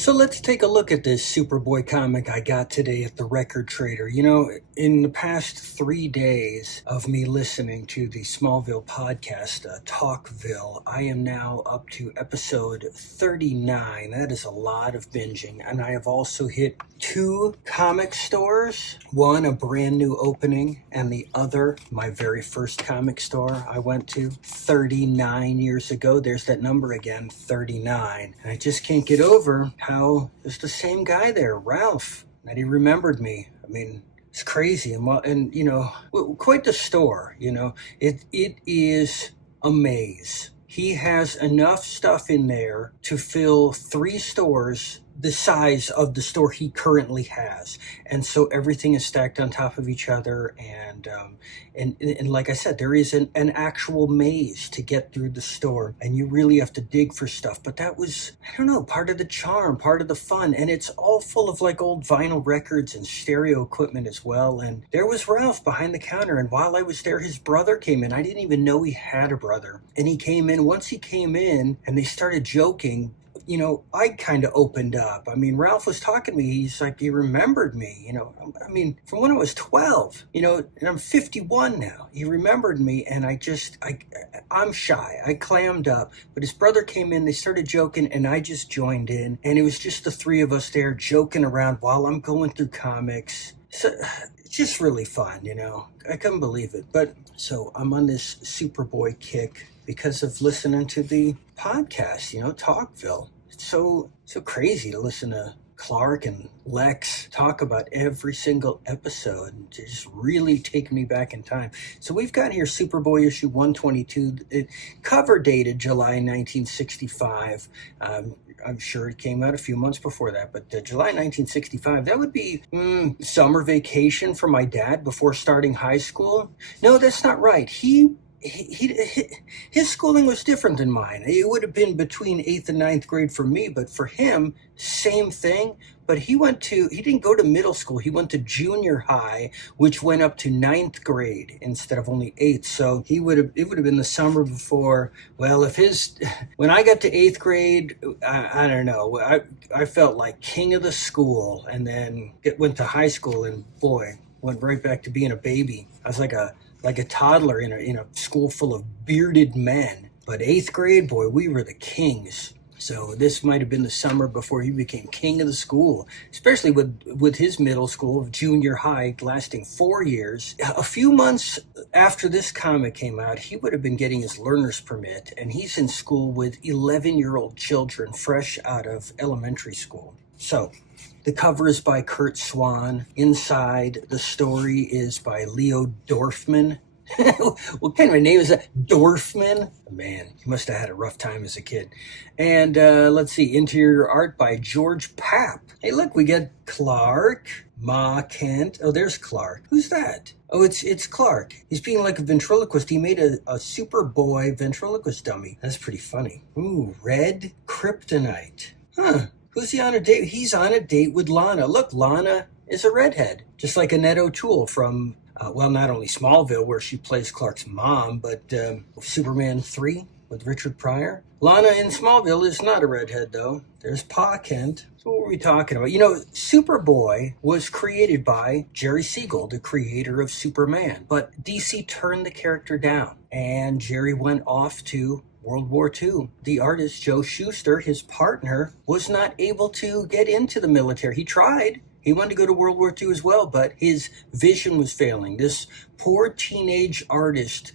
So let's take a look at this Superboy comic I got today at the Record Trader. In the past 3 days of me listening to the Smallville podcast, Talkville, I am now up to episode 39. That is a lot of binging. And I have also hit two comic stores, one a brand new opening, and the other my very first comic store I went to 39 years ago. There's that number again, 39. And I just can't get over how it's the same guy there, Ralph, that he remembered me. I mean, it's crazy. Quite the store. It is a maze. He has enough stuff in there to fill 3 stores the size of the store he currently has, and so everything is stacked on top of each other, and like I said, there is an actual maze to get through the store, and you really have to dig for stuff. But that was, I don't know, part of the charm, part of the fun, and it's all full of like old vinyl records and stereo equipment as well. And there was Ralph behind the counter, and while I was there, his brother came in. I didn't even know he had a brother, and he came in. Once he came in and they started joking, I kind of opened up. I mean, Ralph was talking to me. He's like, he remembered me, from when I was 12, and I'm 51 now. He remembered me, and I'm shy. I clammed up. But his brother came in, they started joking, and I just joined in. And it was just the 3 of us there joking around while I'm going through comics. So it's just really fun, I couldn't believe it. But so I'm on this Superboy kick because of listening to the podcast, Talkville. It's so crazy to listen to Clark and Lex talk about every single episode and to just really take me back in time. So we've got here Superboy issue 122, cover dated July 1965. I'm sure it came out a few months before that, but July 1965, that would be summer vacation for my dad before starting high school. No, that's not right. His schooling was different than mine. It would have been between 8th and 9th grade for me, but for him, same thing. But he didn't go to middle school. He went to junior high, which went up to 9th grade instead of only 8th. So it would have been the summer before. Well, when I got to 8th grade, I don't know. I felt like king of the school, and then went to high school, and boy, went right back to being a baby. I was like a toddler in a school full of bearded men. But 8th grade, boy, we were the kings. So this might have been the summer before he became king of the school, especially with his middle school of junior high lasting 4 years. A few months after this comic came out, he would have been getting his learner's permit, and he's in school with 11-year-old children fresh out of elementary school. So the cover is by Kurt Swan. Inside, the story is by Leo Dorfman. What kind of a name is that? Dorfman? Man, he must have had a rough time as a kid. And let's see, interior art by George Papp. Hey, look, we get Clark, Ma Kent. Oh, there's Clark. Who's that? Oh, it's Clark. He's being like a ventriloquist. He made a Superboy ventriloquist dummy. That's pretty funny. Ooh, red kryptonite. Huh. Who's he on a date? He's on a date with Lana. Look, Lana is a redhead, just like Annette O'Toole from, not only Smallville, where she plays Clark's mom, but Superman 3 with Richard Pryor. Lana in Smallville is not a redhead, though. There's Pa Kent. So what were we talking about? Superboy was created by Jerry Siegel, the creator of Superman, but DC turned the character down, and Jerry went off to World War II. The artist Joe Shuster, his partner, was not able to get into the military. He tried. He wanted to go to World War II as well, but his vision was failing. This poor teenage artist,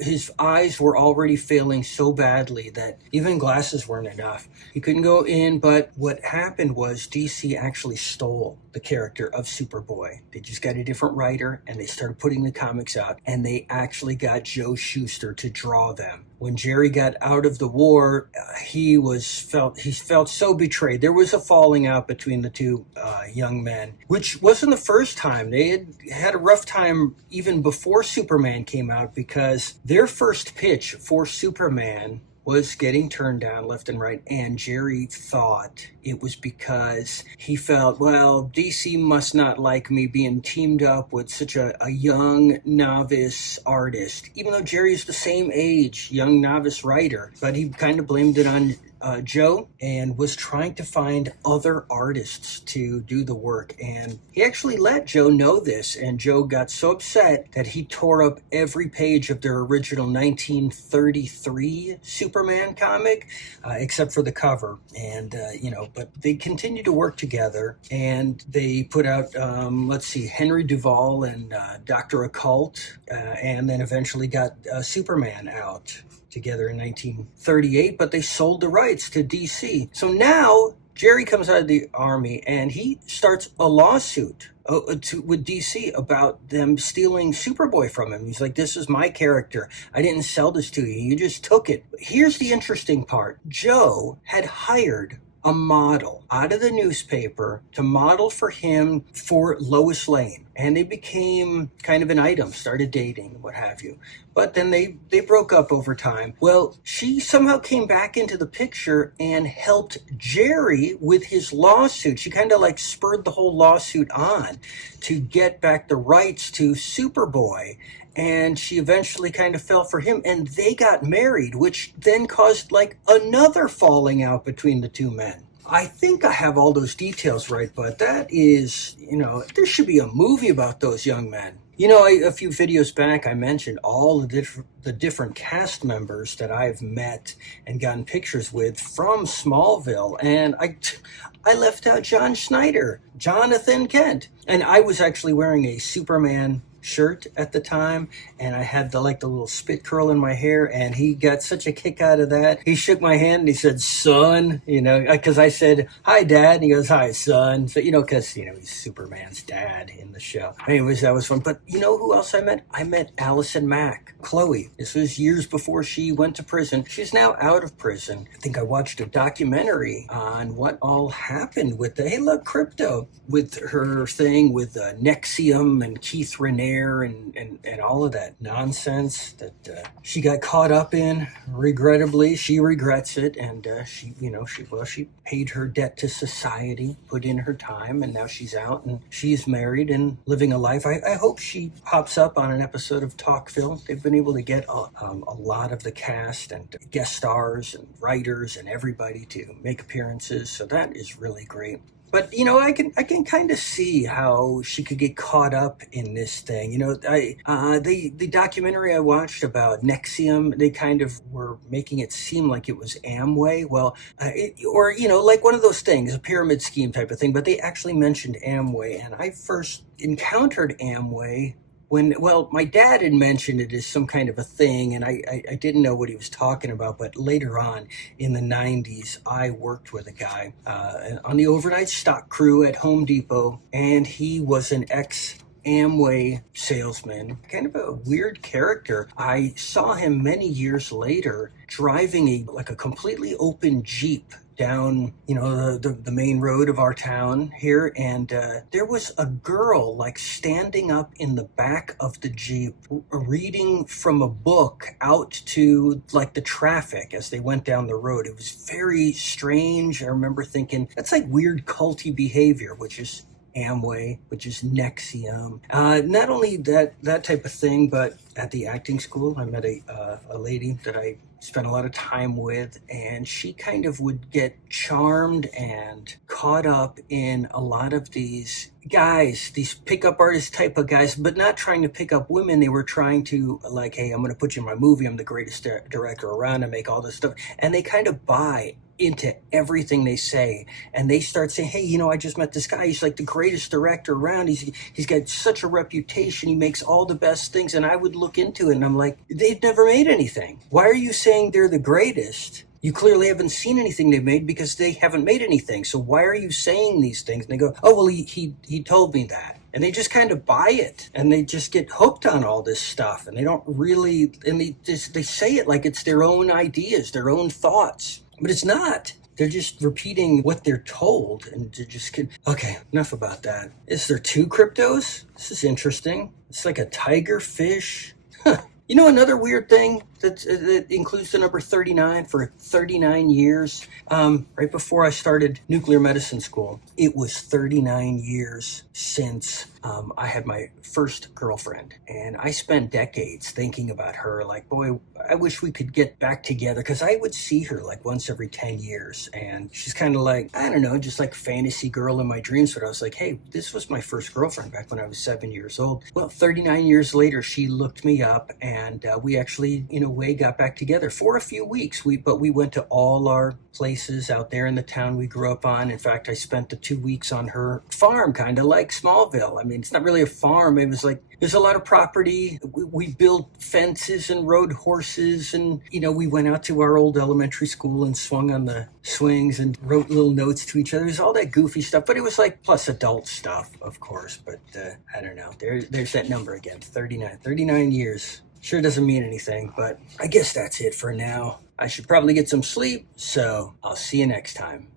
his eyes were already failing so badly that even glasses weren't enough. He couldn't go in, but what happened was DC actually stole the character of Superboy. They just got a different writer, and they started putting the comics out, and they actually got Joe Shuster to draw them. When Jerry got out of the war, he felt so betrayed. There was a falling out between the two young men, which wasn't the first time. They had a rough time even before Superman came out, because their first pitch for Superman was getting turned down left and right, and Jerry thought it was because he felt, well, DC must not like me being teamed up with such a young novice artist, even though Jerry's the same age, young novice writer, but he kind of blamed it on Joe and was trying to find other artists to do the work. And he actually let Joe know this, and Joe got so upset that he tore up every page of their original 1933 Superman comic, except for the cover. And, but they continued to work together, and they put out, let's see, Henry Duval and Dr. Occult, and then eventually got Superman out together in 1938, but they sold the rights to DC. So now Jerry comes out of the army and he starts a lawsuit with DC about them stealing Superboy from him. He's like, this is my character. I didn't sell this to you. You just took it. Here's the interesting part. Joe had hired a model out of the newspaper to model for him for Lois Lane. And they became kind of an item, started dating, what have you. But then they broke up over time. Well, she somehow came back into the picture and helped Jerry with his lawsuit. She kind of like spurred the whole lawsuit on to get back the rights to Superboy. And she eventually kind of fell for him, and they got married, which then caused like another falling out between the two men. I think I have all those details right, but that is, there should be a movie about those young men. A few videos back, I mentioned all the different cast members that I've met and gotten pictures with from Smallville, and I left out John Schneider, Jonathan Kent, and I was actually wearing a Superman shirt at the time, and I had the little spit curl in my hair, and he got such a kick out of that. He shook my hand and he said, son, because I said, hi, Dad, and he goes, hi, son. So, because, he's Superman's dad in the show. Anyways, that was fun. But you know who else I met? I met Allison Mack, Chloe. This was years before she went to prison. She's now out of prison. I think I watched a documentary on what all happened with crypto, with her thing with Nexium and Keith Raniere and all of that nonsense that she got caught up in. Regrettably, she regrets it, and she paid her debt to society, put in her time, and now she's out and she's married and living a life. I hope she pops up on an episode of Talkville. They've been able to get a lot of the cast and guest stars and writers and everybody to make appearances, so that is really great. But, I can kind of see how she could get caught up in this thing. The documentary I watched about Nexium, they kind of were making it seem like it was Amway. Well, like one of those things, a pyramid scheme type of thing. But they actually mentioned Amway. And I first encountered Amway my dad had mentioned it as some kind of a thing, and I didn't know what he was talking about, but later on in the 90s, I worked with a guy on the overnight stock crew at Home Depot, and he was an Amway salesman, kind of a weird character. I saw him many years later driving a completely open Jeep down, the main road of our town here, and there was a girl standing up in the back of the Jeep reading from a book out to the traffic as they went down the road. It was very strange. I remember thinking that's weird culty behavior, which is Amway, which is Nexium. Not only that type of thing, but at the acting school, I met a lady that I spent a lot of time with, and she kind of would get charmed and caught up in a lot of these guys, these pickup artist type of guys, but not trying to pick up women. They were trying to hey, I'm going to put you in my movie. I'm the greatest director around. I make all this stuff. And they kind of buy into everything they say, and they start saying, hey, I just met this guy, he's the greatest director around, he's got such a reputation, he makes all the best things. And I would look into it and I'm like, they've never made anything. Why are you saying they're the greatest? You clearly haven't seen anything they've made, because they haven't made anything. So why are you saying these things? And they go, oh, well, he told me that. And they just kind of buy it, and they just get hooked on all this stuff, and they don't really, and they say it like it's their own ideas, their own thoughts. But it's not. They're just repeating what they're told, and they're just okay, enough about that. Is there two cryptos? This is interesting. It's like a tiger fish. Another weird thing, that includes the number 39 for 39 years. Right before I started nuclear medicine school, it was 39 years since I had my first girlfriend. And I spent decades thinking about her, like, boy, I wish we could get back together, because I would see her like once every 10 years. And she's kind of like, I don't know, just like fantasy girl in my dreams. But I was like, hey, this was my first girlfriend back when I was 7 years old. Well, 39 years later, she looked me up, and we actually, in a way, got back together for a few weeks. But we went to all our places out there in the town we grew up on. In fact, I spent the 2 weeks on her farm, kind of like Smallville. I mean, it's not really a farm. It was like, there's a lot of property. We built fences and rode horses, and we went out to our old elementary school and swung on the swings and wrote little notes to each other. There's all that goofy stuff, but it was like plus adult stuff, of course. But I don't know. There's that number again, 39 years. Sure doesn't mean anything, but I guess that's it for now. I should probably get some sleep, so I'll see you next time.